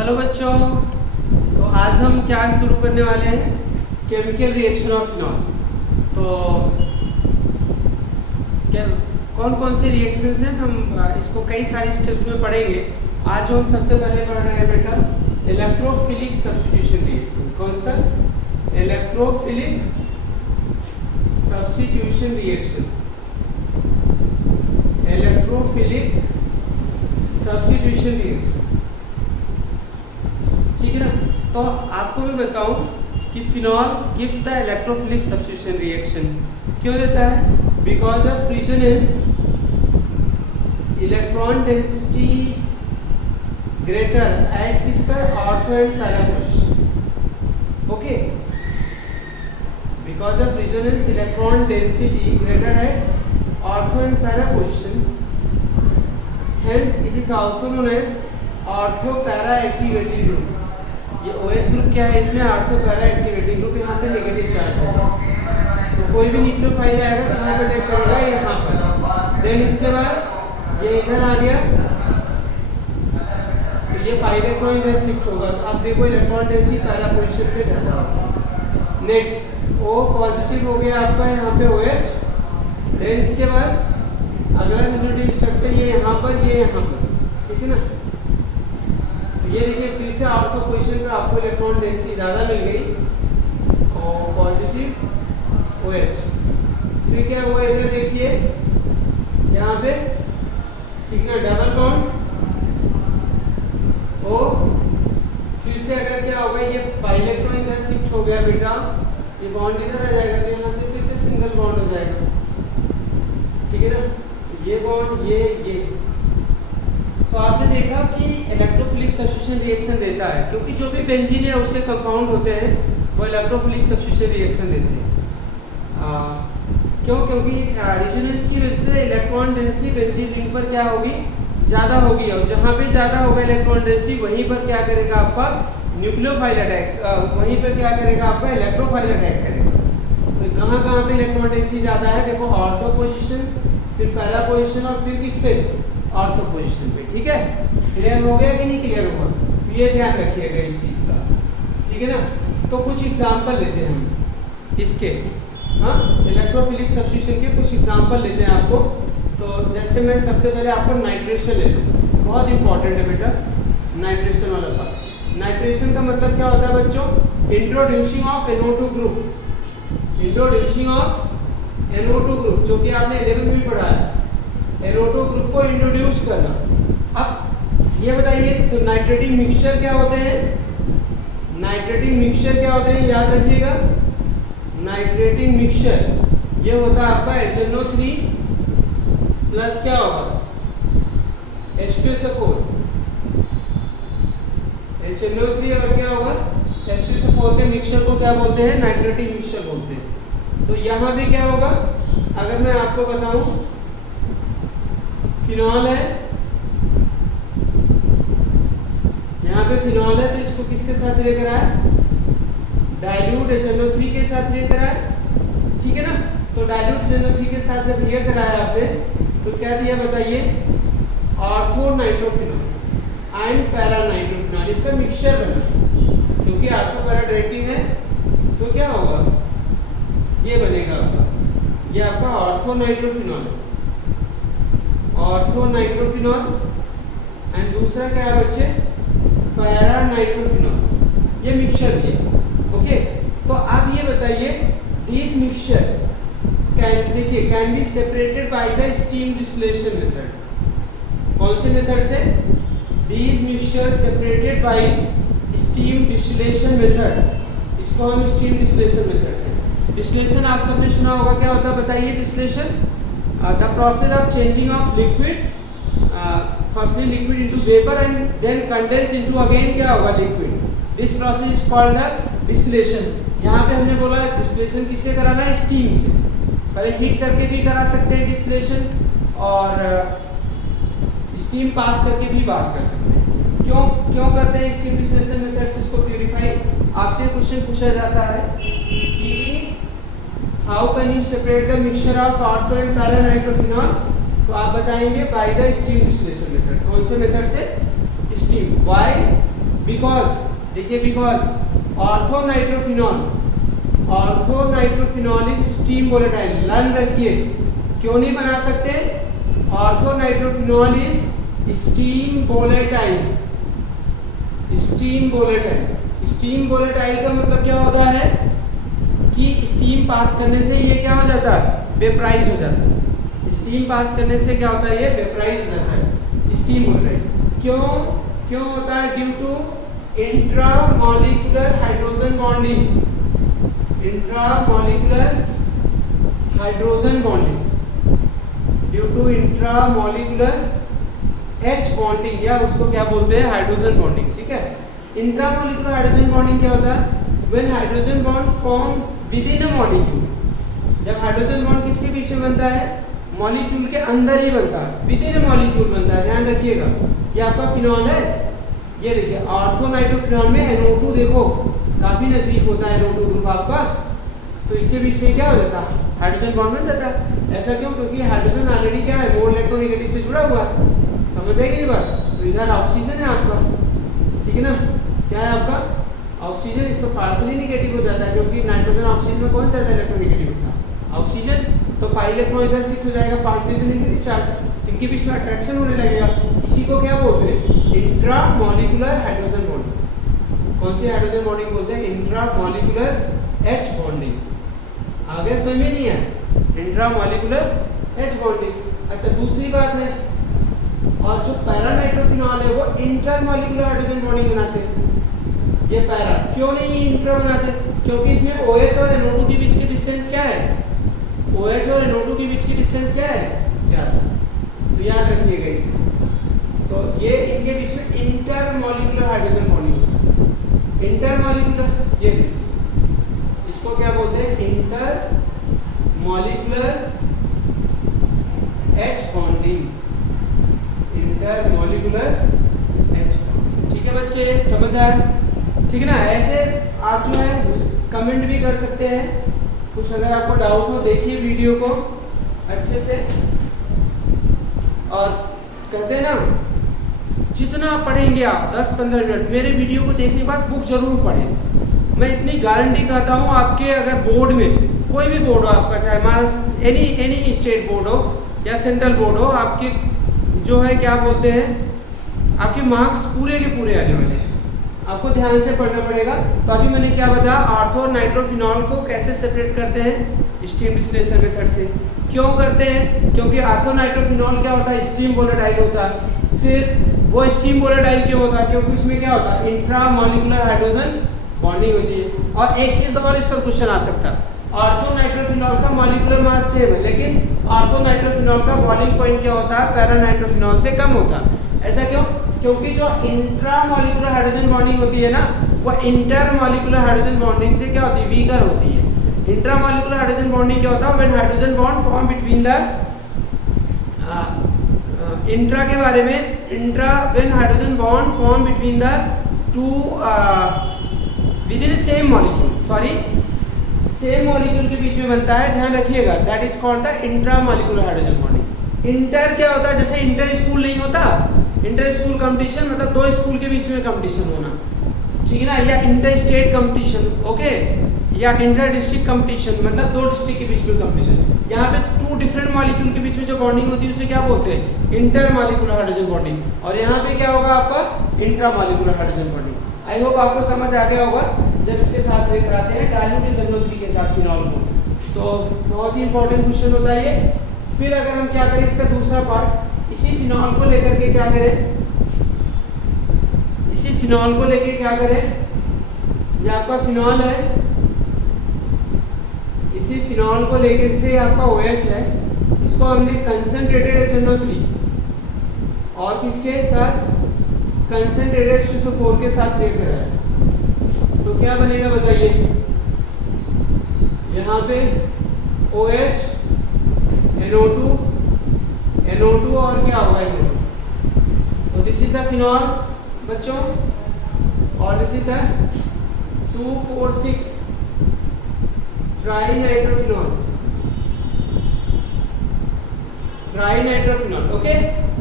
Hello बच्चों, तो आज हम क्या शुरू करने वाले हैं, केमिकल रिएक्शन ऑफ फिनॉल। तो क्या कौन कौन से रिएक्शंस हैं, हम इसको कई सारी स्टेप्स में पढ़ेंगे। आज जो हम सबसे पहले पढ़ रहे हैं बेटा, इलेक्ट्रोफिलिक सब्स्टिट्यूशन रिएक्शन। कौन सा? Electrophilic substitution reaction. Electrophilic substitution reaction, ठीक है ना। तो आपको मैं बताऊं कि phenol give the electrophilic substitution reaction क्यों देता है? Because of resonance electron density greater at किस पर? Ortho and para position. Okay, because of resonance electron density greater at ortho and para position, hence it is also known as ortho para activating group. ये OH group क्या है? इसमें ortho para activating group, यहाँ पे negative charge है। तो कोई भी न्यूक्लियोफाइल आएगा तो कहाँ पे अटैक करेगा? यहाँ पर। देन इसके बाद ये इधर आ गया तो ये पाई इलेक्ट्रॉन इधर शिफ्ट होगा। तो अब देखो इलेक्ट्रॉन डेंसिटी पैरा पोजीशन पे ज्यादा होगा। नेक्स्ट O पॉजिटिव हो गया आपका यहाँ पे OH। देन इसके बाद अगला न्यूक्लियोटाइड स्ट्रक्चर ये यहाँ पर, ये यहाँ पर, ठीक है ना। तो ये देखिए फिर से ऑर्थो पोजीशन पर आपको इलेक्ट्रॉन डेंसिटी ज़्यादा मिल गई और पॉजिटिव OH। फिर क्या हुआ इधर देखिए यहाँ पे, ठीक है, डबल बॉन्ड O। फिर से अगर क्या होगा, ये पाई इलेक्ट्रॉन इधर शिफ्ट हो गया बेटा, ये बॉन्ड इधर आ जाएगा तो यहाँ से फिर से सिंगल बॉन्ड हो जाएगा, ठीक है ना। ये बॉन्ड ये तो आपने देखा कि इलेक्ट्रोफिलिक सब्स्टिट्यूशन रिएक्शन देता है, क्योंकि जो भी बेंजीन है उससे कंपाउंड होते हैं वो इलेक्ट्रोफिलिक सब्स्टिट्यूशन रिएक्शन देते हैं। क्यों? क्योंकि रेजोनेंस की वजह से इलेक्ट्रॉन डेंसिटी बेंजीन रिंग पर क्या होगी? ज़्यादा होगी, और जहाँ पे ज़्यादा होगा इलेक्ट्रॉन डेंसिटी वहीं पर क्या करेगा आपका न्यूक्लियोफाइल अटैक, वहीं पर क्या करेगा आपका इलेक्ट्रोफाइल अटैक करेगा। तो कहाँ कहाँ पे इलेक्ट्रॉन डेंसिटी ज़्यादा है? देखो ऑर्थो पोजीशन, फिर पैरा पोजीशन और फिर किस पे? ऑर्थो पोजीशन पे। ठीक है, क्लियर हो गया कि नहीं क्लियर हुआ? तो ये ध्यान रखिएगा इस चीज़ का, ठीक है ना। तो कुछ एग्जांपल लेते हैं हम इसके, हाँ, इलेक्ट्रोफिलिक सब्स्टिट्यूशन के कुछ एग्जांपल लेते हैं आपको। तो जैसे मैं सबसे पहले आपको नाइट्रेशन ले लूँ, बहुत इंपॉर्टेंट है बेटा नाइट्रेशन वाला पार्ट। नाइट्रेशन का मतलब क्या होता है बच्चों? Introducing of NO2 group. Introducing of NO2 group, जो कि आपने 11वीं में पढ़ा है, NO2 ग्रुप को इंट्रोड्यूस करना। अब ये बताइए तो नाइट्रेटिक मिक्सचर क्या होते हैं? नाइट्रेटिक मिक्सचर क्या होते हैं, याद रखिएगा। नाइट्रेटिक मिक्सचर ये होता है आपका HNO3 प्लस क्या होगा? H2SO4। HNO3 और क्या होगा? H2SO4 के मिक्सचर को क्या बोलते हैं? नाइट्रेटिक मिक्सचर बोलते हैं। तो यहाँ भी क्या होगा, अगर मैं आपको बताऊं फिनॉल है, यहाँ पे फिनॉल है तो इसको किसके साथ लेकर आए? डाइल्यूट HNO3 के साथ लेकर आए, ठीक है ना। तो डाइल्यूट HNO3 के साथ जब लेकर आया आपने तो क्या दिया बताइए? Ortho nitrophenol and para nitrophenol, इसका मिक्सचर बना। क्योंकि ऑर्थो पैरा डायरेक्टिंग है तो क्या होगा? ये बनेगा आपका, ये आपका ऑर्थो नाइट्रोफिनॉल है, ऑर्थो नाइट्रोफिनॉल। एंड दूसरा क्या है बच्चे? Para nitrophenol. ये मिक्सचर दिया, ओके। तो आप ये बताइए दिस मिक्सचर कैन, देखिए, can be separated by the steam distillation method. कौन से मेथड से? This mixture separated by steam distillation method. इसको हम स्टीम डिस्टिलेशन मेथड से, डिस्टिलेशन आप सबने सुना होगा, क्या होता है बताइए? Distillation the process of changing of liquid, firstly liquid into vapour and then condense into again क्या होगा? Liquid. This process is called the distillation. यहाँ पे हमने बोला डिस्टिलेशन किससे कराना है? स्टीम से। पहले हीट करके भी करा सकते हैं डिस्टिलेशन, और स्टीम पास करके भी बाहर कर सकते हैं। क्यों करते हैं स्टीम डिस्टिलेशन मेथड से? इसको प्यूरिफाई, आपसे क्वेश्चन पूछा जाता है कि how can you separate the mixture of ortho and para nitrophenol? तो आप बताएंगे by the steam distillation method. कौन से मेथड से? स्टीम। व्हाई? बिकॉज, देखिए because orthonitrophenol is steam volatile. Learn रखिए, क्यों नहीं बना सकते? Orthonitrophenol is steam volatile. Steam volatile, steam volatile का मतलब क्या होता है कि स्टीम पास करने से ये क्या हो जाता है? वेपराइज हो जाता है। स्टीम पास करने से क्या होता है? ये वेपराइज हो जाता है, स्टीम वोलेटाइल। क्यों होता है? Due to intramolecular hydrogen bonding. Intramolecular hydrogen bonding, due to intramolecular H bonding, या उसको क्या बोलते हैं? Hydrogen bonding. ठीक है, इंट्रामॉलिक्यूलर हाइड्रोजन बॉन्डिंग क्या होता है? When hydrogen bond form within a molecule. जब हाइड्रोजन बॉन्ड किसके बीच में बनता है? मॉलिक्यूल के अंदर ही बनता है, विद इन अ मॉलिक्यूल बनता है। ध्यान रखिएगा, ये आपका फिनॉल है। ये देखिए ऑर्थोनाइट्रोफिनॉल में NO2 देखो काफी नजदीक होता है NO2 ग्रुप आपका, तो इसके बीच में क्या हो जाता है? हाइड्रोजन बॉन्ड बन जाता है। ऐसा क्यों? क्योंकि हाइड्रोजन ऑलरेडी क्या है? मोल इलेक्ट्रोनेगेटिव से जुड़ा हुआ है। समझ आएगी ये बात? तो इधर ऑक्सीजन है आपका, ठीक है ना? क्या है आपका? ऑक्सीजन। इसको पार्सली नेगेटिव हो जाता है, क्योंकि नाइट्रोजन ऑक्सीजन में कौन ज्यादा इलेक्ट्रोनेगेटिव होता है? ऑक्सीजन। तो पाई इलेक्ट्रॉन इधर शिफ्ट हो जाएगा, पार्सली तो नेगेटिव चार्ज, इनके बीच में अट्रैक्शन होने लगेगा। इसी को क्या बोलते हैं? Intramolecular hydrogen bonding. कौन सी हाइड्रोजन बॉन्डिंग बोलते हैं? Intramolecular H bonding. आगे समझ में नहीं है? Intramolecular H bonding. अच्छा, दूसरी बात है, और जो पैरानाइट्रोफिनॉल है वो इंटरमॉलिक्यूलर हाइड्रोजन बॉन्डिंग बनाते हैं। ये पैरा क्यों नहीं इंटर बनाते? क्योंकि इसमें OH और NO2 के बीच की डिस्टेंस क्या है? OH और NO2 के बीच की डिस्टेंस क्या है? ज्यादा। तो याद रखिएगा इसे। तो ये इनके बीच में इंटरमॉलिक्यूलर हाइड्रोजन बॉन्डिंग। इंटरमॉलिक्यूलर, ये देखिए इसको क्या बोलते हैं? Intermolecular H bonding. Intermolecular H bonding. ठीक है बच्चे, समझ आया? ठीक है ना? ऐसे आप जो है कमेंट भी कर सकते हैं, कुछ अगर आपको डाउट हो देखिए वीडियो को अच्छे से। और कहते हैं ना, जितना पढ़ेंगे आप 10-15 मिनट, मेरे वीडियो को देखने के बाद बुक जरूर पढ़ें। मैं इतनी गारंटी कहता हूँ, आपके अगर बोर्ड में कोई भी बोर्ड हो आपका, चाहे महाराष्ट्र एनी स्टेट बोर्ड हो या सेंट्रल बोर्ड हो, आपके जो है क्या बोलते हैं, आपके मार्क्स पूरे के पूरे आने वाले हैं। आपको ध्यान से पढ़ना पड़ेगा। तो अभी मैंने क्या बताया? ऑर्थोनाइट्रोफिनॉल को कैसे सेपरेट करते हैं? स्टीम डिस्टिलेशन मेथड से। क्यों करते हैं? क्योंकि ऑर्थोनाइट्रोफिनॉल क्या होता है? स्टीम वोलेटाइल होता है। फिर वो स्टीम वोलेटाइल क्यों होता है? क्योंकि उसमें क्या होता है? इंट्रामॉलिक्यूलर हाइड्रोजन बॉन्डिंग होती है। और एक चीज और इस पर क्वेश्चन आ सकता है, ऑर्थोनाइट्रोफिनॉल का मॉलिक्यूलर मास सेम है, लेकिन ऑर्थोनाइट्रोफिनॉल का बॉइलिंग पॉइंट क्या होता है? पैरानाइट्रोफिनॉल से कम होता है। ऐसा क्यों? क्योंकि जो इंट्रामॉलिक्यूलर हाइड्रोजन बॉन्डिंग होती है ना, वो इंटरमॉलिक्यूलर हाइड्रोजन बॉन्डिंग से क्या होती है? वीकर होती है। इंट्रामॉलिक्यूलर हाइड्रोजन बॉन्डिंग क्या होता है? When hydrogen bond form between the intra के बारे में, intra when hydrogen bond form between the two with in same molecule, sorry same molecule के बीच में बनता है। ध्यान रखिएगा, that is called the intramolecular hydrogen bonding. Inter क्या होता है? जैसे इंटर स्कूल नहीं होता, इंटर स्कूल कंपटीशन मतलब दो स्कूल के बीच में कंपटीशन होना, ठीक है ना? या इंटर स्टेट कंपटीशन, ओके, या इंटर डिस्ट्रिक्ट कंपटीशन मतलब दो डिस्ट्रिक्ट के बीच में कंपटीशन। यहाँ पे टू डिफरेंट मॉलिक्यूल के बीच में जो बॉन्डिंग होती है उसे क्या बोलते हैं? Intermolecular hydrogen bonding. और यहाँ पे क्या होगा आपका? Intramolecular hydrogen bonding. I hope आपको समझ आ गया होगा जब इसके साथ लेकर आते हैं डाइल्यूटेड NO3 के साथ फिनॉल को। तो बहुत ही इंपॉर्टेंट क्वेश्चन होता है ये। फिर अगर हम क्या करें, इसका दूसरा पार्ट, इसी फिनॉल को लेकर के क्या करें, इसी फिनॉल को लेके क्या करें, ये आपका फिनॉल है, इसी फिनॉल को लेके से आपका OH है, इसको हमने कंसंट्रेटेड HNO3 और किसके साथ? कंसंट्रेटेड H2SO4 के साथ लेकर आए, तो क्या बनेगा बताइए? यहाँ पे OH NO2 और क्या होगा? NO2। तो दिस इज द फिनॉल बच्चों, और this is the 2,4,6 trinitrophenol, okay.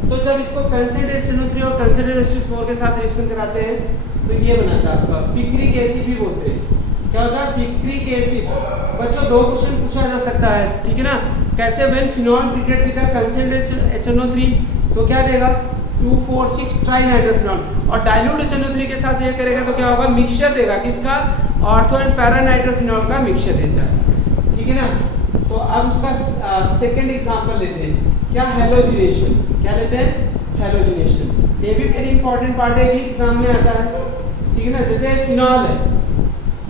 तो जब इसको कंसंट्रेट HNO3 और कंसंट्रेट H2O4 के साथ रिएक्शन कराते हैं तो ये बनाता है आपका पिक्रिक एसिड भी बोलते हैं। क्या होता है पिक्रिक एसिड। बच्चों 2 क्वेश्चन पूछा जा सकता है, ठीक है ना। कैसे when phenol treated with concentrate HNO3 तो क्या देगा 2,4,6 ट्राइनाइट्रोफिनॉल, और डाइल्यूट HNO3 के साथ ये करेगा तो क्या होगा मिक्सचर देगा किसका ऑर्थो एंड पैरा नाइट्रोफिनॉल का मिक्सचर देता है, ठीक है ना। तो अब उसका सेकंड एग्जांपल लेते हैं, क्या हैलोजिनेशन। क्या लेते हैं हैलोजिनेशन। ये भी वेरी इंपॉर्टेंट पार्ट है कि एग्जाम में आता है, ठीक है ना। जैसे फिनॉल है,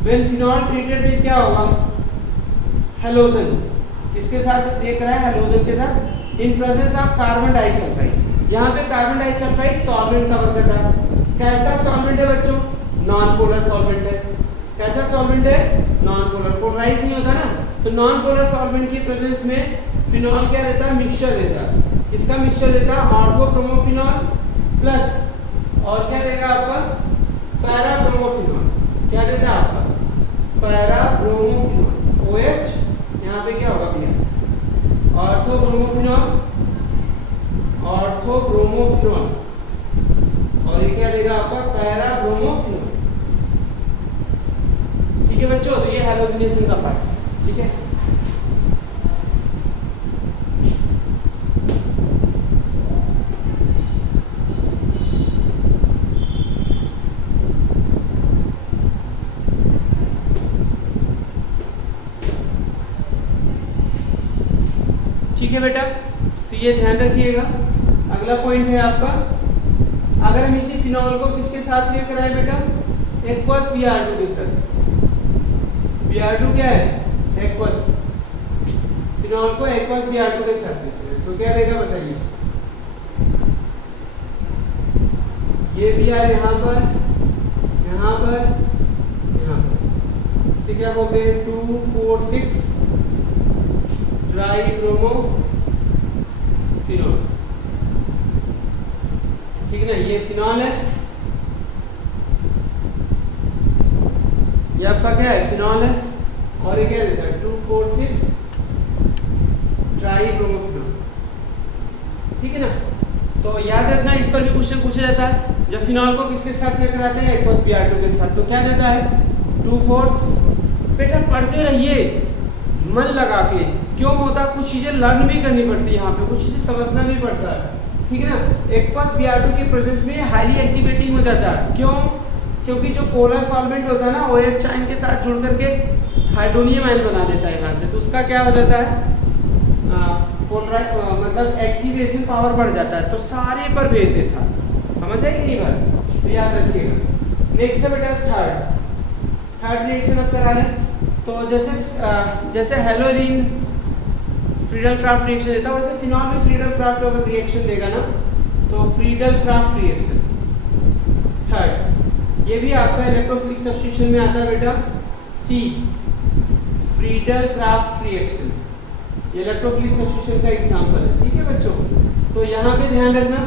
व्हेन फिनॉल ट्रीटेड विद क्या होगा हैलोजन, किसके साथ ये करा है हैलोजन के साथ, in presence of carbon disulphide. यहाँ पे कार्बन डाइसल्फाइड सॉल्वेंट कवर कर रहा है। कैसा सॉल्वेंट है बच्चों, नॉन पोलर सॉल्वेंट है। कैसा सॉल्वेंट है, नॉन पोलर, पोलराइज नहीं होता ना, तो नॉन पोलर सॉल्वेंट की प्रेजेंस में फिनॉल क्या देता है मिक्सचर देता है। किसका मिक्सचर देता है ऑर्थोब्रोमोफिनॉल प्लस और क्या देगा आपका पैराब्रोमोफिनॉल। क्या देता है आपका पैराब्रोमोफिनॉल OH, यहाँ पे क्या होगा भैया ऑर्थोब्रोमोफिनॉल और ये क्या देगा आपका पैराब्रोमोफिनॉल, ठीक है बच्चों। तो ये हैलोजिनेशन का पार्ट, ठीक है। ठीक है बेटा, तो ये ध्यान रखिएगा। अगला पॉइंट है आपका, अगर हम इसी फिनॉल को किसके साथ लेकर आए बेटा एक्वस Br2 के साथ। Br2 क्या है एक्वस, फिनॉल को एक्वस Br2 के साथ लेकर आए तो क्या रहेगा बताइए। ये Br यहाँ पर यहाँ पर यहाँ पर, इसे क्या बोलते हैं 2,4,6 ट्राइब्रोमोफिनॉल, ठीक है ना। ये फिनॉल है, ये आपका क्या है फिनॉल है, और ये क्या देता है 2,4,6 ट्राइब्रोमोफिनॉल, ठीक है ना। तो याद रखना इस पर भी क्वेश्चन पूछा जाता है, जब फिनॉल को किसके साथ लेकर आते हैं एक्वस Br2 के साथ तो क्या देता है 2,4। बेटा पढ़ते रहिए मन लगा के, क्यों होता है कुछ चीजें लर्न भी करनी पड़ती है, यहाँ पे कुछ चीजें समझना भी पड़ता है, ठीक है ना। एक्वस Br2 की प्रेजेंस में हाईली एक्टिवेटिंग हो जाता है, क्यों, क्योंकि जो पोलर सॉल्वेंट होता है ना OH आयन के साथ जुड़ करके हाइड्रोनियम आयन बना देता है यहाँ से, तो उसका क्या हो जाता है मतलब एक्टिवेशन पावर बढ़ जाता है, तो सारे पर भेज देता है। समझ है कि नहीं बात, तो याद रखिएगा। नेक्स्ट है बेटा थर्ड रिएक्शन अब करा रहे हैं। तो जैसे हेलोरीन फ्रीडल क्राफ्ट रिएक्शन देता है, वैसे फिनॉल भी फ्रीडल क्राफ्ट अगर रिएक्शन देगा ना तो फ्रीडल क्राफ्ट रिएक्शन थर्ड, ये भी आपका इलेक्ट्रोफिलिक सब्स्टिट्यूशन में आता है बेटा C फ्रीडल क्राफ्ट रिएक्शन, ये इलेक्ट्रोफिलिक सब्स्टिट्यूशन का एग्जांपल है, ठीक है बच्चों। तो यहाँ पे ध्यान रखना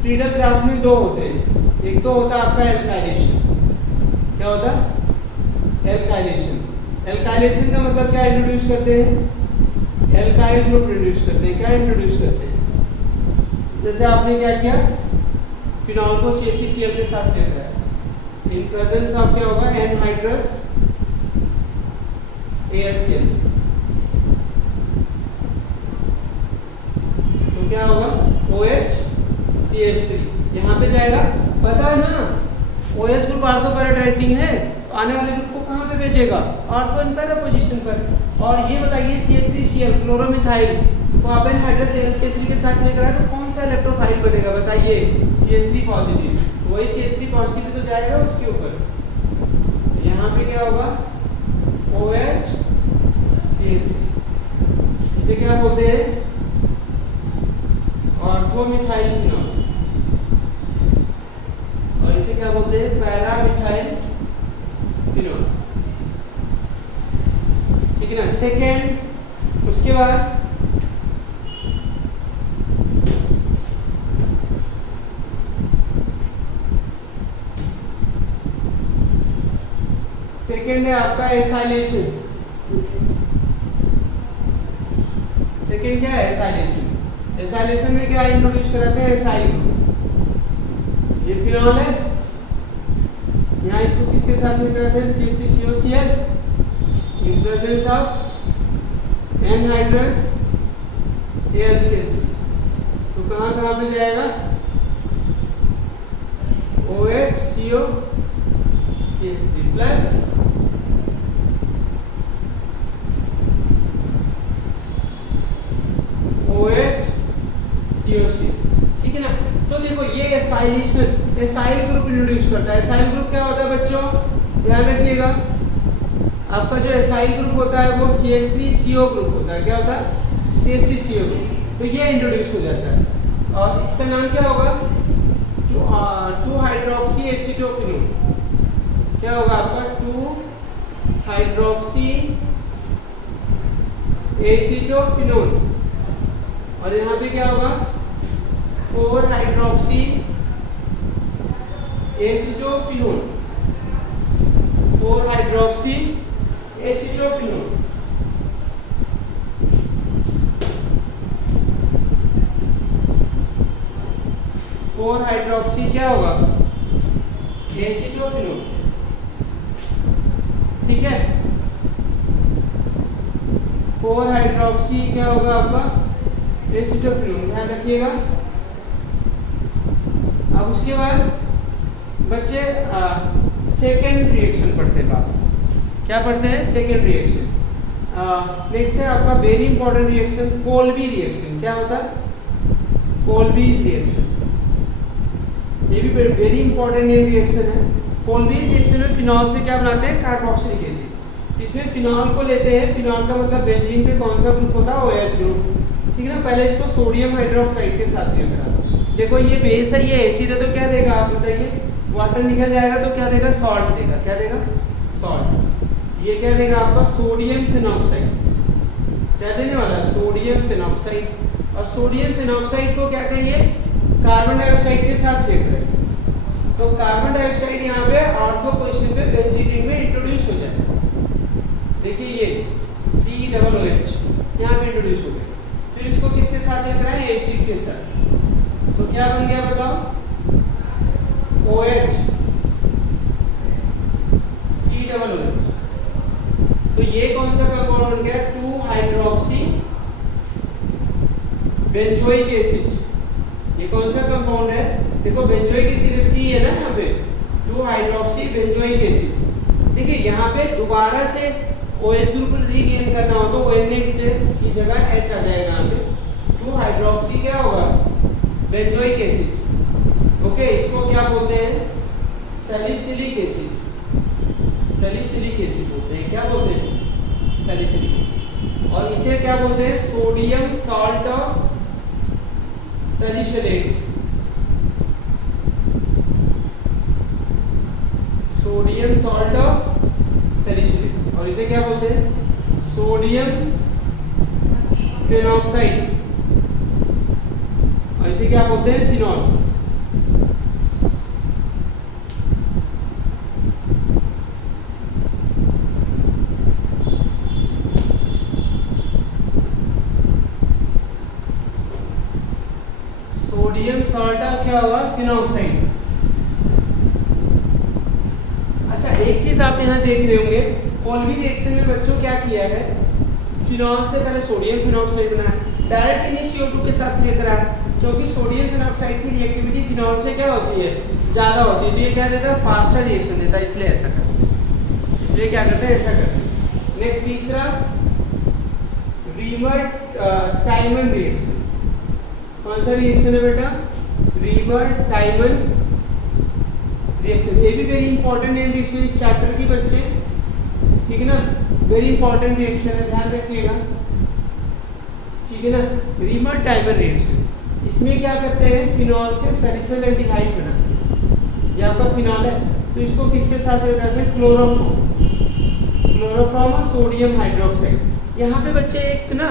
फ्रीडल क्राफ्ट में 2 होते हैं, एक तो होता है आपका एल्काइलेशन। क्या होता है एल्काइलेशन। एल्काइलेशन का मतलब क्या इंट्रोड्यूस करते हैं एल्काइल ग्रुप इंट्रोड्यूस करते हैं। क्या इंट्रोड्यूस करते हैं, जैसे आपने क्या किया फिनॉल को CaCCl के साथ ले रहा है, इन प्रेजेंस ऑफ क्या होगा एनहाइड्रस AHCl, तो क्या होगा OHCH3 यहाँ पे जाएगा, पता है ना OH group ortho para directing है, तो आने वाले ग्रुप को कहाँ पे भेजेगा ऑर्थो एंड पैरा पोजीशन पर। और ये बताइए CH3Cl क्लोरोमिथाइल को आप एनहाइड्रस AlCl3 के साथ लेकर आए तो कौन सा इलेक्ट्रोफाइल बनेगा बताइए CH3 पॉजिटिव, वही CH3 पॉजिटिव तो जाएगा उसके ऊपर, यहाँ पे क्या होगा OHCH3, इसे क्या बोलते हैं ऑर्थोमिथाइल फिनॉल, और इसे क्या बोलते हैं पैरामिथाइल फिनॉल, ठीक है ना। सेकेंड, उसके बाद सेकेंड है आपका एसाइलेशन। सेकेंड क्या है एसाइलेशन, एसाइलेशन में क्या इंट्रोड्यूस कराते हैं, एसाइल ग्रुप। ये फिनॉल है, यहाँ इसको किसके साथ में कराते हैं, CaCO-Cl in presence of anhydrous AlCl3। तो कहाँ कहाँ पे जाएगा, OHCOCH3 प्लस OHCOCH। ठीक है ना। तो देखो ये एसाइलेशन, एसाइल ग्रुप इंट्रोड्यूस करता है। एसाइल ग्रुप क्या होता है बच्चों, ध्यान रखिएगा, आपका जो एसाइल ग्रुप होता है वो CH3CO ग्रुप होता है। क्या होता है, CH3CO ग्रुप। तो ये इंट्रोड्यूस हो जाता है और इसका नाम क्या होगा, 2-हाइड्रोक्सी एसीटोफिनोल। क्या होगा आपका, 2-हाइड्रोक्सी एसीटोफिनोल। और यहाँ पे क्या होगा, 4-हाइड्रोक्सी एसीटोफिनोल, 4-हाइड्रोक्सी एसीटोफिनोल। फोर हाइड्रोक्सी क्या होगा, एसीटोफिनोल। ठीक है, 4-हाइड्रोक्सी क्या होगा आपका, एसीटोफिनोल, ध्यान रखिएगा। अब उसके बाद बच्चे सेकेंड रिएक्शन पढ़ते हैं। क्या पढ़ते हैं, सेकेंड रिएक्शन। नेक्स्ट है आपका वेरी इंपॉर्टेंट रिएक्शन, कोल्बी रिएक्शन। क्या होता है, कोल्बीज रिएक्शन। ये भी वेरी इंपॉर्टेंट रिएक्शन है। कोल्बीज रिएक्शन में फिनॉल से क्या बनाते हैं, कार्बोक्सिलिक एसिड। इसमें फिनॉल को लेते हैं, फिनॉल का मतलब बेंजीन पे कौन सा ग्रुप होता है, OH ग्रुप। ठीक है ना। पहले इसको सोडियम हाइड्रोक्साइड के साथ लिया करा। देखो ये बेस है, ये एसिड है, तो क्या देगा आप बताइए, वाटर निकल जाएगा तो क्या देगा, सॉल्ट देगा। क्या देगा, सॉल्ट। ये क्या देगा आपका, सोडियम फिनॉक्साइड। क्या देने वाला है, सोडियम फिनॉक्साइड। और सोडियम फिनॉक्साइड को क्या करिए, कार्बन डाइऑक्साइड के साथ लेकर आइए। तो कार्बन डाइऑक्साइड यहाँ पे ऑर्थो पोजीशन पे बेंजीन में इंट्रोड्यूस हो जाए। देखिए ये COOH यहाँ पे इंट्रोड्यूस हो गया। फिर इसको किसके साथ लेकर आए, एसिड के साथ। तो क्या बन गया बताओ, OH COOH। तो ये कौन सा कंपाउंड बन गया, 2-हाइड्रोक्सी बेंजोइक एसिड। ये कौन सा कंपाउंड है, देखो बेंजोइक एसिड C है ना यहाँ पे, 2-हाइड्रोक्सी बेंजोइक एसिड। देखिए यहाँ पे दोबारा से OH ग्रुप रीगेन करना हो तो ONH से की जगह H आ जाएगा। यहाँ पे 2-हाइड्रोक्सी क्या होगा, बेंजोइक एसिड। ओके, इसको क्या बोलते हैं, सैलिसिलिक एसिड। सैलिसिलिक एसिड बोलते हैं। क्या बोलते हैं, सैलिसिलिक एसिड। और इसे क्या बोलते हैं, sodium salt of salicylate. Sodium salt of salicylate. और इसे क्या बोलते हैं, सोडियम फिनॉक्साइड। और इसे क्या बोलते हैं, फिनॉल। सोडियम सॉल्ट ऑफ क्या होगा, फिनॉक्साइड। अच्छा एक चीज आप यहाँ देख रहे होंगे, कोल्बी रिएक्शन में बच्चों क्या किया है, फिनॉल से पहले सोडियम फिनॉक्साइड बनाया, डायरेक्ट इन्हें CO2 के साथ लेकर आया, क्योंकि सोडियम फिनॉक्साइड की रिएक्टिविटी फिनॉल से क्या होती है, ज्यादा होती है। तो ये क्या देता है, फास्टर रिएक्शन देता है, इसलिए ऐसा करते हैं। इसलिए क्या करते हैं, ऐसा करते हैं। नेक्स्ट तीसरा, रीमर-टाइमन रिएक्शन। कौन सा रिएक्शन है बेटा, रीमर-टाइमन रिएक्शन। ये भी वेरी इंपॉर्टेंट रिएक्शन इस चैप्टर की बच्चे। ठीक है ना, वेरी इंपॉर्टेंट रिएक्शन है, ध्यान रखिएगा। ठीक है ना, रीमर-टाइमन रिएक्शन। इसमें क्या करते हैं, फिनॉल से सैलिसिल एल्डिहाइड बनाते हैं। ये आपका फिनॉल है, तो इसको किसके साथ बनाते हैं, क्लोरोफॉर्म। क्लोरोफॉर्म और सोडियम हाइड्रोक्साइड। यहाँ पे बच्चे एक ना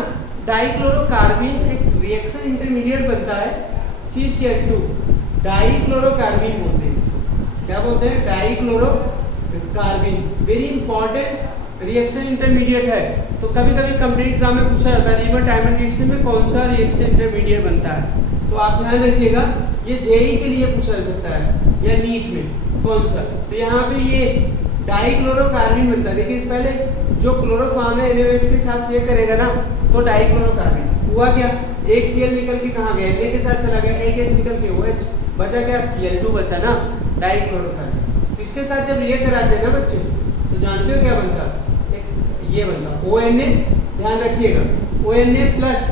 डाइक्लोरोकार्बिन, एक रिएक्शन इंटरमीडिएट बनता है, CCl2, डाइक्लोरोकार्बिन बोलते हैं इसको। क्या बोलते हैं, dichlorocarbene. Very important reaction intermediate है। तो कभी कभी कंप्लीट एग्जाम में पूछा जाता है लीवर डायमंड रिएक्शन में कौन सा रिएक्शन इंटरमीडिएट बनता है। तो आप ध्यान रखिएगा, ये जेई के लिए पूछा जा सकता है या नीट में कौन सा। तो यहाँ पे ये डाइक्लोरोकार्बन बनता है। देखिए पहले जो क्लोरोफॉर्म है NaOH के साथ ये करेगा ना, तो डाइक्लोरोकार्बन हुआ क्या, एक Cl निकल के कहाँ गया, Na के साथ चला गया, एक H निकल के OH बचा क्या, Cl2 बचा ना, डाइक्लोरोकार्बन। तो इसके साथ जब ये कराते हैं ना बच्चे, तो जानते हो क्या बनता, एक ये बनता ONA, ध्यान रखिएगा ONA प्लस,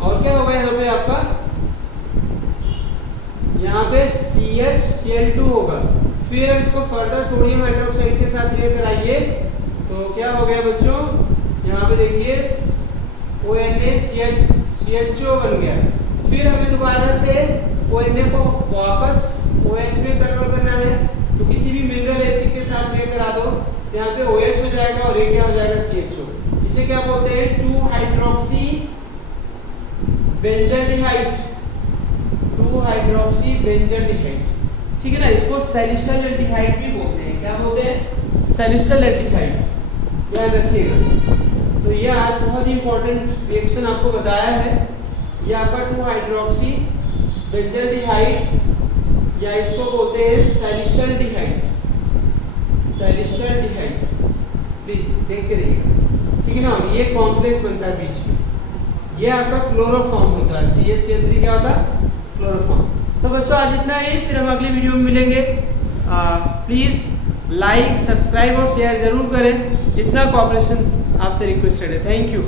और क्या होगा यहाँ पे आपका, यहाँ पे CHCl2 होगा। फिर हम इसको फर्दर सोडियम हाइड्रोक्साइड के साथ ये कराइए तो क्या हो गया बच्चों, यहाँ पे देखिए ONaCHO बन गया। फिर हमें दोबारा से ONA को वापस OH में कन्वर्ट करना है, तो किसी भी मिनरल एसिड के साथ ये करा दो, यहाँ पे OH हो जाएगा और ये क्या हो जाएगा CHO। इसे क्या बोलते हैं, 2-हाइड्रोक्सी बेंजल्डिहाइड, 2-हाइड्रोक्सी बेंजल्डिहाइड, ठीक है ना। इसको सैलिसिल एल्डिहाइड भी बोलते हैं, क्या बोलते हैं, सैलिसिल एल्डिहाइड, ध्यान रखिएगा। तो ये आज बहुत ही इंपॉर्टेंट रिएक्शन आपको बताया है। ये आपका 2-हाइड्रोक्सी बेंजल्डिहाइड या इसको बोलते हैं सैलिसिल्डिहाइड, सैलिसिल्डिहाइड, प्लीज देख के देखिए, ठीक है ना। ये कॉम्प्लेक्स बनता है बीच में, ये आपका क्लोरोफॉर्म होता है, CH3 क्या होता है, क्लोरोफॉर्म। तो बच्चों आज इतना ही, फिर हम अगली वीडियो में मिलेंगे। प्लीज़ लाइक, सब्सक्राइब और शेयर जरूर करें, इतना कोऑपरेशन आपसे रिक्वेस्टेड है। Thank you.